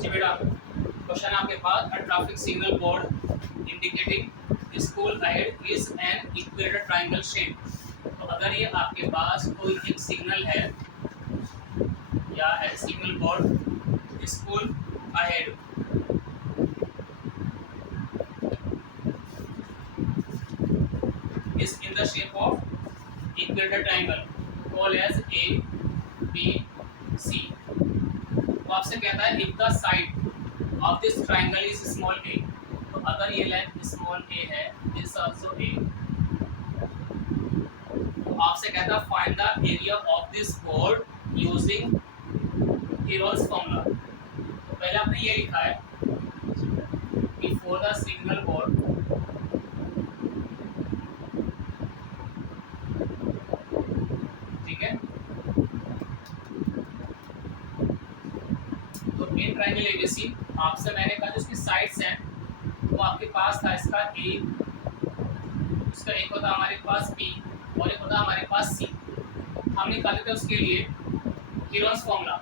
जी बेटा, क्वेश्चन आपके पास, a traffic signal board indicating school ahead is an equator triangle shape. तो अगर ये आपके पास कोई एक सिग्नल है या signal board school ahead is in the shape of equilateral triangle called as A, B, C। तो आपसे कहता है if the side of this triangle is small a, तो अगर ये लेंथ स्मॉल a है, this also a, तो आपसे कहता है find the area of this board using Heron's formula। तो पहले आपने ये लिखा है कि for the signal board ठीक है, तो इन ट्रायंगल एबीसी आपसे मैंने कहा जो इसकी साइड्स हैं वो आपके पास था इसका ए, इसका एक होता हमारे पास बी और एक होता हमारे पास सी। हम निकाले थे उसके लिए हीरोन्स फॉर्मूला।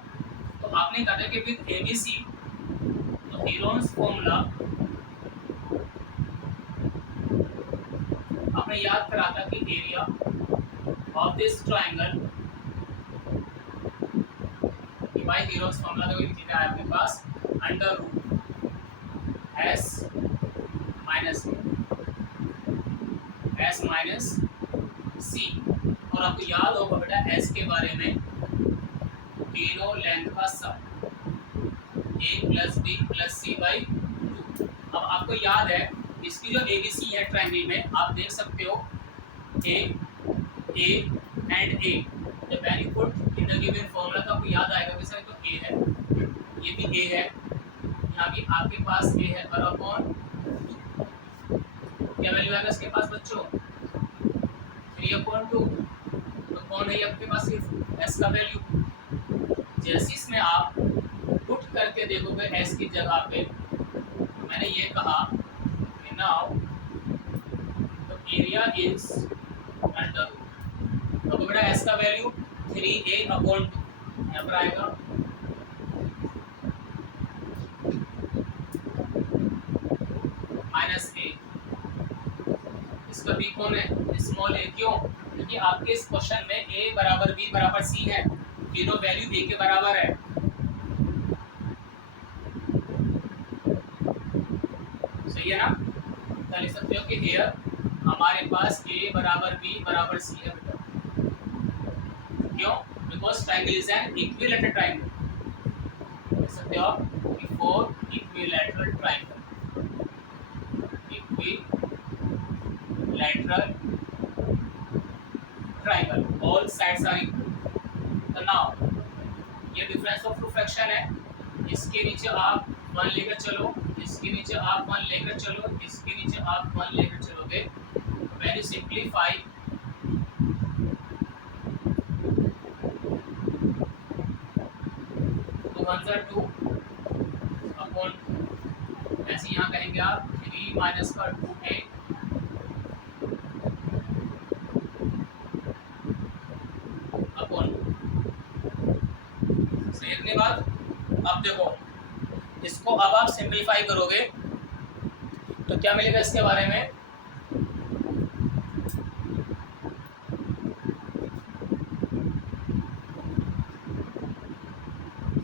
तो आपने कहा था कि विद एबीसी, तो हीरोन्स फॉर्मूला आपने याद करा था कि area of this triangle by Heron's formula तो लिखा है आपके पास under root s minus c. और आपको याद होगा बेटा एस के बारे में, तीनों लेंथ का sum a plus b plus c by 2। अब आपको याद है इसकी जो ए बी सी है ट्रायंगल में, आप देख सकते हो ए एंड ए, जब when you put in the given formula तो आपको याद आएगा कि सर तो ए है, ये भी ए है, यहाँ भी आपके पास ए है और अपॉन क्या वैल्यू आएगा इसके पास बच्चों 3/2। तो कौन है आपके पास सिर्फ एस का वैल्यू। जैसे इसमें आप पुट करके देखोगे एस की जगह पे, तो मैंने ये कहा कि now the area is under root, तो बेटा एस का वैल्यू 3a/2 यहाँ पर आएगा माइनस ए। इसका बी कौन है, स्मॉल ए। क्यों? क्योंकि आपके इस क्वेश्चन में ए बराबर बी बराबर सी है, तीनों वैल्यू ए के बराबर है। सही है ना? तो लिख सकते हो कि हियर हमारे पास ए बराबर बी बराबर सी है बेटा। क्यों? Because triangle is an equilateral triangle. लिख सकते हो आप before equilateral triangle, equilateral triangle all sides are equal. तो नाउ ये डिफरेंस ऑफ रिफ्रैक्शन है, इसके नीचे आप 1 लेकर चलो, इसके नीचे आप 1 लेकर चलो, इसके नीचे आप 1 लेकर चलोगे, व्हेन यू सिंप्लीफाई तो 1 * 2 अपॉन, ऐसे यहाँ कहेंगे आप 3 माइनस का 2a अपॉन। सही है बात। अब देखो इसको अब आप सिंपलीफाई करोगे तो क्या मिलेगा इसके बारे में,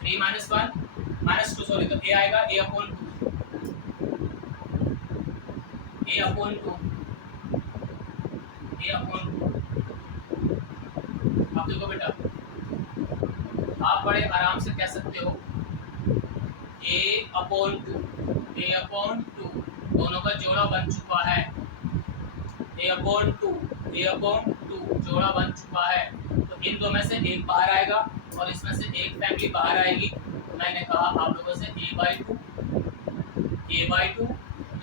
-1 -2 सॉरी, तो a आएगा a/2 a/2 a/2। अब देखो बेटा आप बड़े आराम से कह सकते हो a/2 दोनों का जोड़ा बन चुका है, a/2 जोड़ा बन चुका है। तो इन दो में से एक बाहर आएगा और इसमें से एक फैमिली बाहर आएगी। तो मैंने कहा आप लोगों से a/2,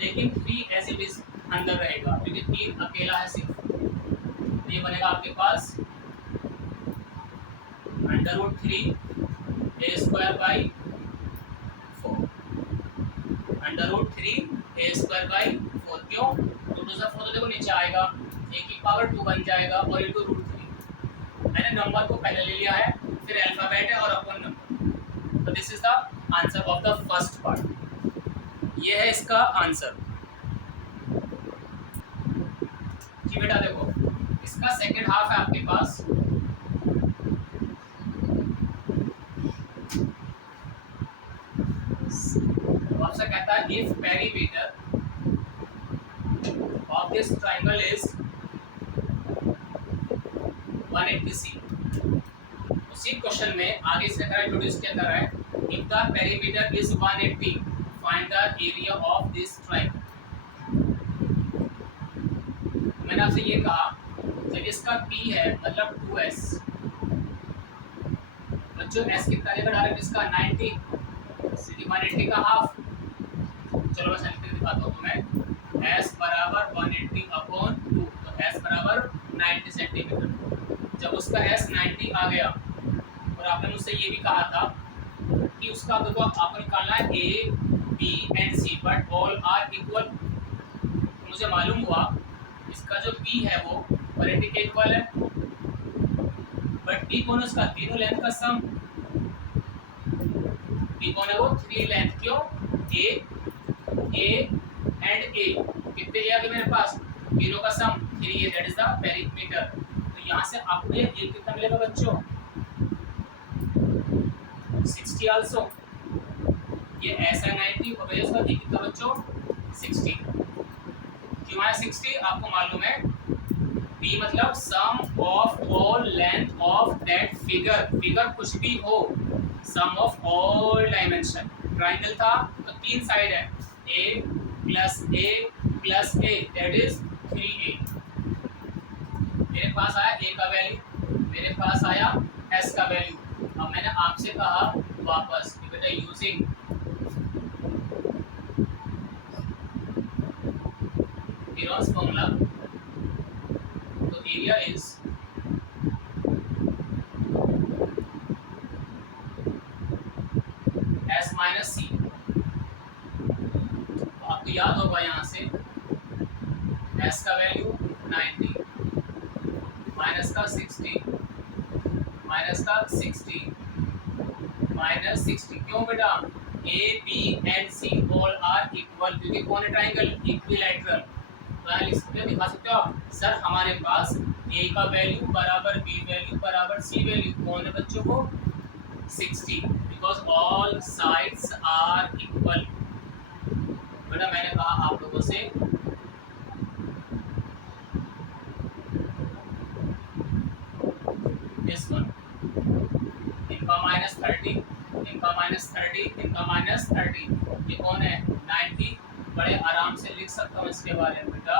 लेकिन 3 ऐसे भी अंदर रहेगा क्योंकि 3 अकेला है सिर्फ। तो ये बनेगा आपके पास √3 a²/4, √3 a²/4। क्यों? 2 * 4 तो देखो नीचे आएगा, a की पावर 2 बन जाएगा और इनटू √3। मैंने नंबर को पहले ले लिया है, फिर अल्फाबेट है और अपन नंबर। तो this is the answer of the first part. ये है इसका आंसर। जी बेटा देखो, इसका सेकंड हाफ है आपके पास। तो आपसे कहता है if perimeter of this triangle is 180 उसी क्वेश्चन में आगे इसने करा इंट्रोड्यूस क्या करा है, if the perimeter is 180 find the area of this triangle. मैंने आपसे ये कहा जब इसका p है मतलब 2s, बच्चों s कितना लेगा डायरेक्ट इसका 90, सीधी 180 का हाफ। चलो मैं लिख के दिखाता हूँ तुम्हें, s बराबर 180 अपॉन 2, तो s बराबर 90 सेंटीमीटर। जब उसका s 90 आ गया और आपने मुझसे ये भी कहा था कि उसका देखो आपको निकालना है a b and c but all are equal. मुझे मालूम हुआ इसका जो b है वो 180 के इक्वल है, बट b कौन है उसका, तीनों लेंथ का सम। b कौन है वो 3 लेंथ, क्यों a एंड a कितने a आ गए मेरे पास, तीनों का सम 3 है, दैट इज द पेरीमीटर। तो यहाँ से आपको ये कितना मिलेगा बच्चों, 60 आल्सो। ये ऐसा 90 और ये उसका कितना बच्चों 60। क्यों है 60, आपको मालूम है b मतलब sum of all length of that figure, figure कुछ भी हो, sum of all dimension. Triangle था तो 3 साइड है, a plus a that is 3a। मेरे पास आया a का वैल्यू, मेरे पास आया s का वैल्यू। अब मैंने आपसे कहा वापस कि बेटा यूजिंग Heron's formula, तो एरिया इज s माइनस सी। तो आपको याद होगा यहाँ से s का वैल्यू 90 माइनस का 60 माइनस का 60 माइनस 60। क्यों बेटा, a b and c all are equal, क्योंकि कौन है ट्राइंगल इक्विलैटरल। तो दिखा सकते हो आप सर हमारे पास a का वैल्यू बराबर b वैल्यू बराबर c वैल्यू, कौन है बच्चों को 60, because all sides are equal. बेटा मैंने कहा आप लोगों से दिस वन, इनका माइनस 30, इनका माइनस 30, इनका माइनस 30, ये कौन है 90। बड़े आराम से लिख सकता हूँ इसके बारे में बेटा।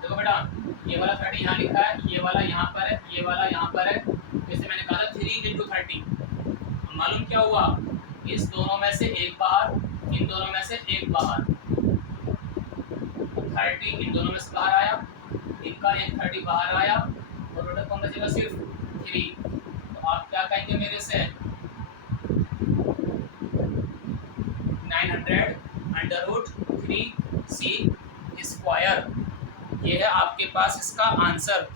देखो बेटा ये वाला 30 यहाँ लिखा है, ये वाला यहाँ पर है, ये वाला यहाँ पर है। जैसे मैंने कहा था 3 इंटू 30, मालूम क्या हुआ, इस दोनों में से एक बाहर, इन दोनों में से एक बाहर, 30 इन दोनों में से बाहर आया, इनका एक 30 बाहर आया और बेटा कौन बचेगा सिर्फ 3। तो आप क्या कहेंगे मेरे से 900 अंडर रूट 3c स्क्वायर। ये है आपके पास इसका आंसर।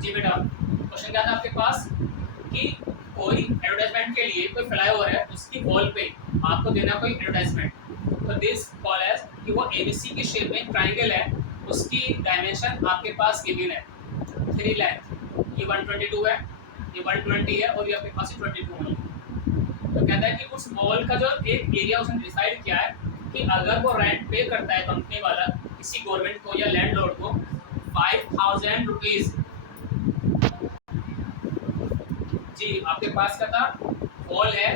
जी बेटा क्वेश्चन क्या था आपके पास कि कोई एडवर्टाइजमेंट के लिए कोई फ्लाईओवर है, उसकी वॉल पे आपको देना कोई एडवर्टाइजमेंट, तो दिस कॉल एज कि वो एबीसी की शेप में ट्राइंगल है, उसकी डायमेंशन आपके पास गिवन है 3 लेंथ, ये 122 है, ये 120 है और ये आपके पास 22 है। तो कहता है कि उस वॉल का जो एक एरिया उसने डिसाइड किया है कि अगर वो रेंट पे करता है कंपनी वाला किसी गवर्नमेंट को या लैंडलॉर्ड को 5000 रुपीज। जी आपके पास क्या था, वॉल है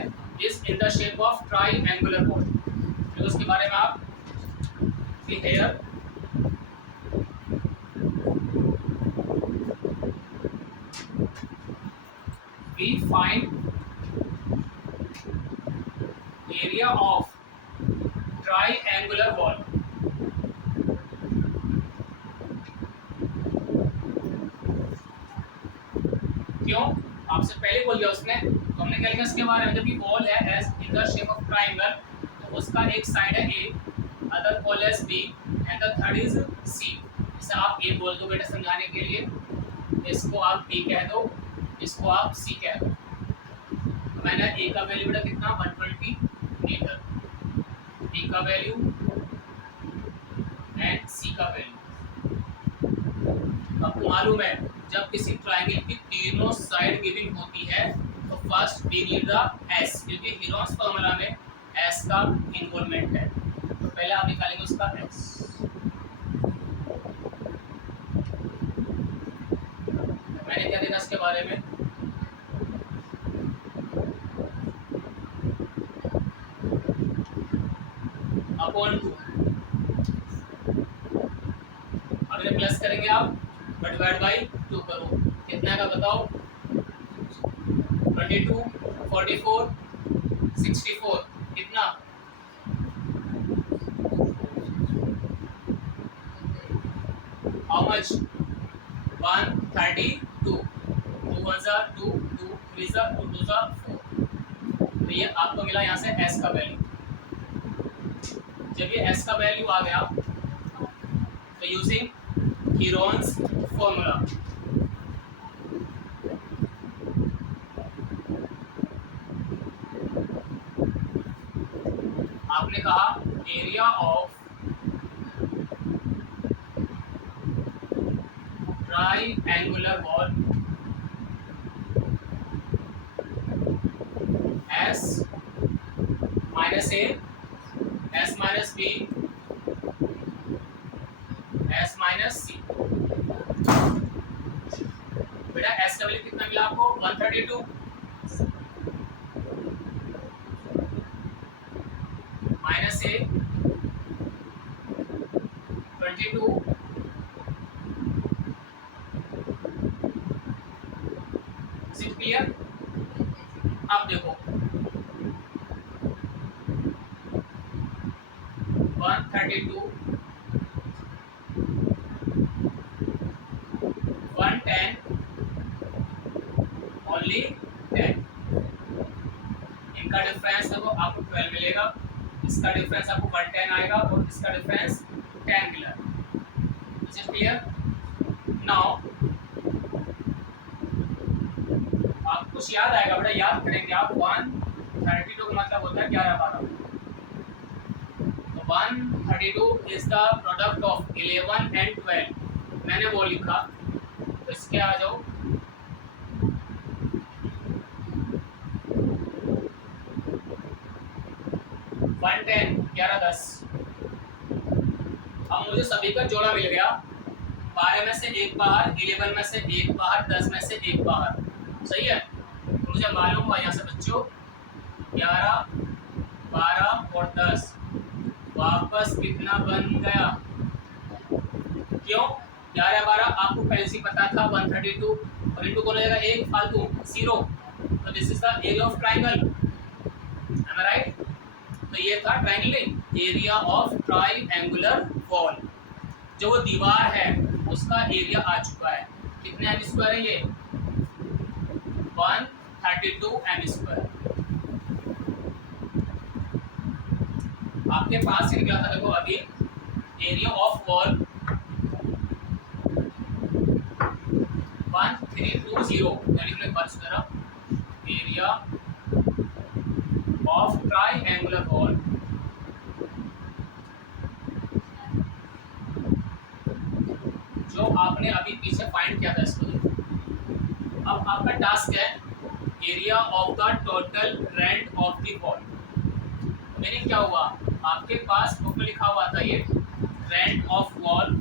is in the shape of triangular wall. तो उसके बारे में आप here we find area of triangular wall. क्यों, आपसे पहले बोल दिया उसने, तो हमने क्या लिखा इसके बारे में, जब ये वॉल है edge in the shape of triangle, तो उसका एक साइड है A, other wall edge B and the third is C. इसे आप ए बोल दो बेटा समझाने के लिए, इसको आप बी कह दो, इसको आप सी कह दो। तो मैंने ए का वैल्यू बेटा कितना 120 मीटर, बी का वैल्यू एंड सी का वैल्यू। आपको मालूम है जब किसी ट्रायंगल की तीनों साइड गिविंग होती है तो first we need the s, क्योंकि हीरोन्स फॉर्मूला में एस का इन्वॉल्वमेंट है। तो पहले आप निकालेंगे उसका एस। मैंने क्या देखा इसके बारे में, अपॉन 2, अगले प्लस करेंगे आप, डिवाइड बाई 2 करो, कितना का बताओ, 22, 44, 64, कितना, हाउ मच, 132, 2 1 जा 2, 2 3 जा 2 2 जा 4। तो ये आपको मिला यहाँ से एस का वैल्यू। जब ये एस का वैल्यू आ गया तो यूजिंग हीरोन्स फॉर्मूला आपने कहा area of triangular wall s minus a, s minus b, s minus c. बेटा एस का वैल्यू कितना मिला आपको 132 माइनस ए 22, क्लियर। अब देखो 132 110 ओनली 10, इनका डिफरेंस देखो आपको 12 मिलेगा, इसका डिफरेंस आपको 110 आएगा और इसका डिफरेंस 10 मिला। Is it clear? नाउ आप कुछ याद आएगा बेटा, याद करेंगे आप 132 का मतलब होता है 11 12। तो 132 is the product of 11 and 12। मैंने वो लिखा, तो इसके आ जाओ 110 11 10। अब मुझे सभी का जोड़ा मिल गया, 12 में से एक बाहर, 11 में से एक बाहर, 10 में से एक बाहर, सही है। तो मुझे मालूम हुआ यहाँ से बच्चों 11 12 और 10 वापस कितना बन गया, क्यों 11 12 आपको पहले से पता था 132 और इनटू कौन हो जाएगा एक फालतू 0। तो this is the area of triangle, am I right. तो ये था triangle area of triangular wall. जो वो दीवार है उसका एरिया आ चुका है, कितने एम स्क्वायर है ये 132 एम स्क्वायर। आपके पास निकला था देखो अभी area of wall 1320 area of triangular wall जो आपने अभी पीछे फाइंड किया था इसको। अब आपका टास्क है area of the total rent of the wall. Meaning क्या हुआ, आपके पास बुक में लिखा हुआ था ये रेंट ऑफ वॉल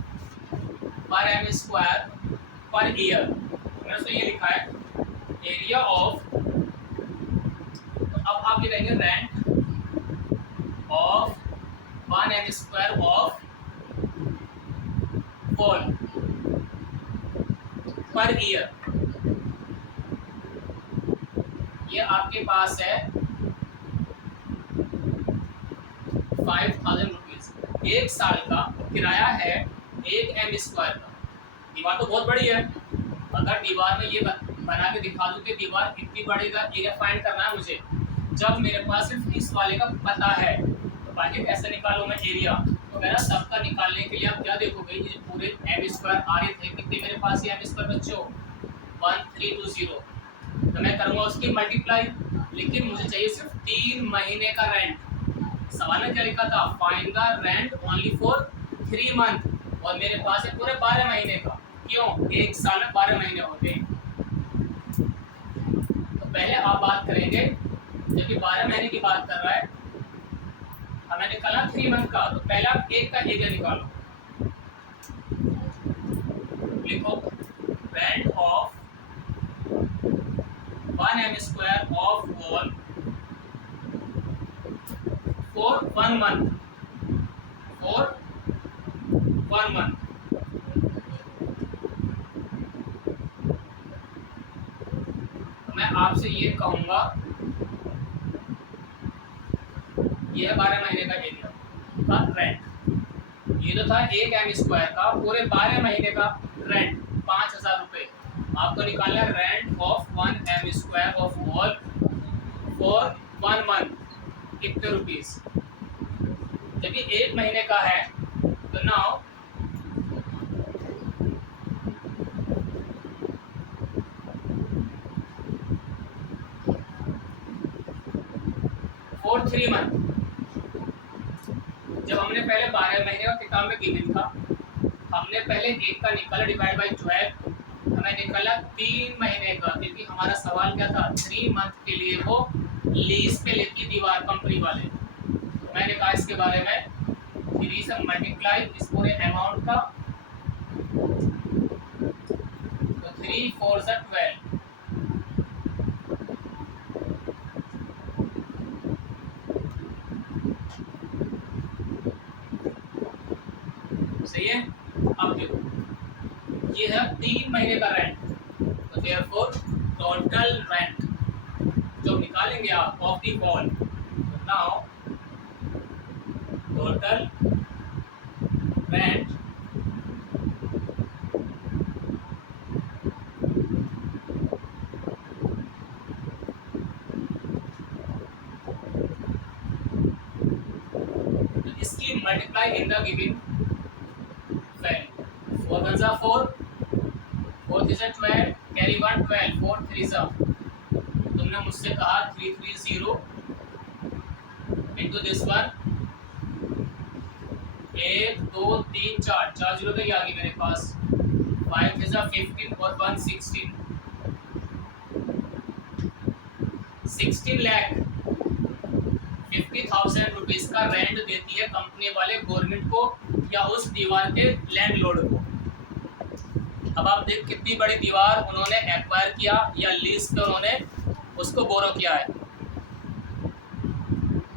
पर एम स्क्वायर पर ईयर, मैंने तो ये लिखा है एरिया ऑफ, तो अब आप लिखेंगे rent of 1 m square of wall पर ईयर। ये आपके पास है 5000 रुपीज, एक साल का किराया है 1 एम स्क्वायर का। दीवार तो बहुत बड़ी है, अगर दीवार में ये बना के दिखा दूं कि दीवार कितनी बड़ी का एरिया फाइंड करना है मुझे, जब मेरे पास सिर्फ इस वाले का पता है तो बाकी कैसे निकालूं मैं एरिया, तो मेरा सबका निकालने के लिए आप क्या देखोगे, ये पूरे एम स्क्वायर आ रहे थे, कितने मेरे पास ये एम स्क्वायर बच्चों 1320, तो मैं करूँगा उसकी मल्टीप्लाई, लेकिन मुझे चाहिए सिर्फ 3 महीने का रेंट। सवाल में क्या लिखा था, find the rent only for 3 month, और मेरे पास है पूरे 12 महीने का। क्यों, एक साल में 12 महीने होते हैं। तो पहले आप बात करेंगे, जबकि 12 महीने की बात कर रहा है, हमें निकालना 3 मंथ का, तो पहले आप एक का एरिया निकालो। लिखो rent of 1 m square of wall for 1 month, for 1 month. मैं आपसे ये कहूँगा, ये है 12 महीने का एरिया का रेंट, ये जो था 1 m स्क्वायर का पूरे 12 महीने का रेंट 5000 रुपये। आपको निकालना है rent of 1 m square of wall for 1 month, कितने रुपीस। जब ये 1 महीने का है तो नाउ फॉर 3 मंथ, जब हमने पहले 12 महीने का किताब में गिवन था, हमने पहले एक का निकाला डिवाइड बाई 12, हमें निकाला 3 महीने का, क्योंकि हमारा सवाल क्या था, 3 मंथ के लिए वो लीज पे लेती दीवार कंपनी वाले। मैंने कहा इसके बारे में 3 से मल्टीप्लाई इस पूरे अमाउंट का, तो 3 4 से 12, सही है। अब देखो ये है 3 महीने का रेंट, तो देयरफॉर टोटल रेंट जो निकालेंगे आप ऑफ दी वॉल, तो नाउ टोटल रेंट तो इसकी multiply in the given value, 4 1 जा 4, 4 3 जा 12, कैरी 1 12, 4 3 जा, तुमने मुझसे कहा 330 इनटू दिस वन, 1 2 3 4, 4 जीरो तो ये आ गई मेरे पास, 5 3 जा 15 और 1 16, 16 लाख 50,000 रुपीज का रेंट देती है कंपनी वाले गवर्नमेंट को या उस दीवार के लैंडलॉर्ड को। अब आप कितनी बड़ी दीवार उन्होंने एक्वायर किया या लीज पे उन्होंने उसको बोरो किया है,